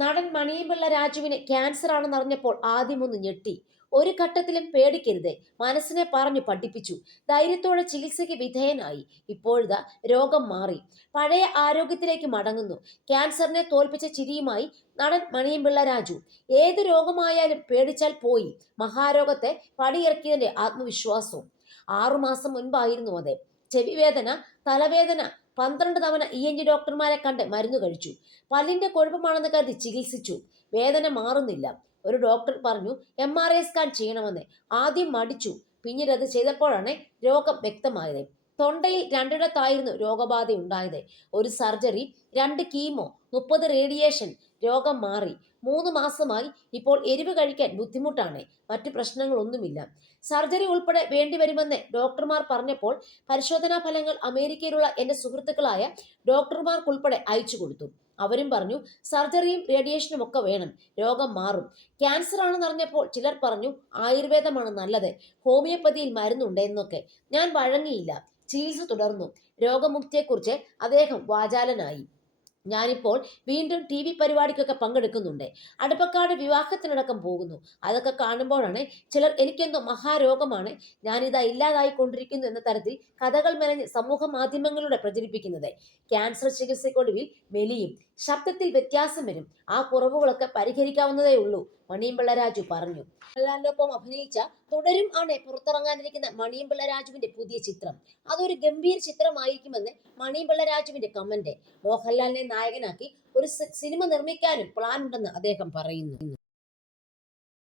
നടൻ മണിയമ്പിള്ള രാജുവിന് ക്യാൻസർ ആണെന്ന് അറിഞ്ഞപ്പോൾ ആദ്യമൊന്ന് ഞെട്ടി. ഒരു ഘട്ടത്തിലും പേടിക്കരുത്, മനസ്സിനെ പറഞ്ഞു പഠിപ്പിച്ചു. ധൈര്യത്തോടെ ചികിത്സയ്ക്ക് വിധേയനായി. ഇപ്പോഴിതാ രോഗം മാറി, പഴയ ആരോഗ്യത്തിലേക്ക് മടങ്ങുന്നു. ക്യാൻസറിനെ തോൽപ്പിച്ച ചിരിയുമായി നടൻ മണിയമ്പിള്ള രാജു. ഏത് രോഗമായാലും പേടിച്ചാൽ പോയി, മഹാരോഗത്തെ പടിയിറക്കിയതിന്റെ ആത്മവിശ്വാസവും. 6 മാസം മുൻപായിരുന്നു അത്. ചെവിവേദന, തലവേദന, 12 തവണ ENT ഡോക്ടർമാരെ കണ്ട് മരുന്ന് കഴിച്ചു. പല്ലിന്റെ കുഴപ്പമാണെന്ന് കരുതി ചികിത്സിച്ചു. വേദന മാറുന്നില്ല. ഒരു ഡോക്ടർ പറഞ്ഞു MRI സ്കാൻ ചെയ്യണമെന്ന്. ആദ്യം മടിച്ചു, പിന്നീട് അത് ചെയ്തപ്പോഴാണ് രോഗം വ്യക്തമായത്. തൊണ്ടയിൽ 2ഇടത്തായിരുന്നു രോഗബാധ ഉണ്ടായത്. ഒരു സർജറി, 2 കീമോ, 30 റേഡിയേഷൻ. രോഗം മാറി. 3 മാസമായി. ഇപ്പോൾ എരിവ് കഴിക്കാൻ ബുദ്ധിമുട്ടാണ്. മറ്റു പ്രശ്നങ്ങളൊന്നുമില്ല. സർജറി ഉൾപ്പെടെ വേണ്ടിവരുമെന്ന് ഡോക്ടർമാർ പറഞ്ഞപ്പോൾ പരിശോധനാ ഫലങ്ങൾ അമേരിക്കയിലുള്ള എൻ്റെ സുഹൃത്തുക്കളായ ഡോക്ടർമാർക്കുൾപ്പെടെ അയച്ചു കൊടുത്തു. അവരും പറഞ്ഞു സർജറിയും റേഡിയേഷനും ഒക്കെ വേണം, രോഗം മാറും. ക്യാൻസർ ആണെന്ന് അറിഞ്ഞപ്പോൾ ചിലർ പറഞ്ഞു ആയുർവേദമാണ് നല്ലത്, ഹോമിയോപ്പതിയിൽ മരുന്നുണ്ട് എന്നൊക്കെ. ഞാൻ വഴങ്ങിയില്ല, ചികിത്സ തുടർന്നു. രോഗമുക്തിയെക്കുറിച്ച് അദ്ദേഹം വാചാലനായി. ഞാനിപ്പോൾ വീണ്ടും TV പരിപാടിക്കൊക്കെ പങ്കെടുക്കുന്നുണ്ട്. അടുപ്പക്കാട് വിവാഹത്തിനടക്കം പോകുന്നു. അതൊക്കെ കാണുമ്പോഴാണ് ചിലർ എനിക്കെന്തോ മഹാരോഗമാണ്, ഞാനിതാ ഇല്ലാതായിക്കൊണ്ടിരിക്കുന്നു എന്ന തരത്തിൽ കഥകൾ മെനഞ്ഞ് സമൂഹ മാധ്യമങ്ങളിലൂടെ പ്രചരിപ്പിക്കുന്നത്. ക്യാൻസർ ചികിത്സയ്ക്കൊടുവിൽ മെലിയും, ശബ്ദത്തിൽ വ്യത്യാസം വരും. ആ കുറവുകളൊക്കെ പരിഹരിക്കാവുന്നതേ ഉള്ളൂ, മണിയമ്പിള്ള രാജു പറഞ്ഞു. മോഹൻലാലിനൊപ്പം അഭിനയിച്ച തുടരും ആണ് പുറത്തിറങ്ങാനിരിക്കുന്ന മണിയമ്പിള്ള രാജുവിന്റെ പുതിയ ചിത്രം. അതൊരു ഗംഭീര ചിത്രമായിരിക്കുമെന്ന് മണിയമ്പിള്ള രാജുവിന്റെ കമന്റ്. മോഹൻലാലിനെ നായകനാക്കി ഒരു സിനിമ നിർമ്മിക്കാനും പ്ലാൻ ഉണ്ടെന്ന് അദ്ദേഹം പറയുന്നു.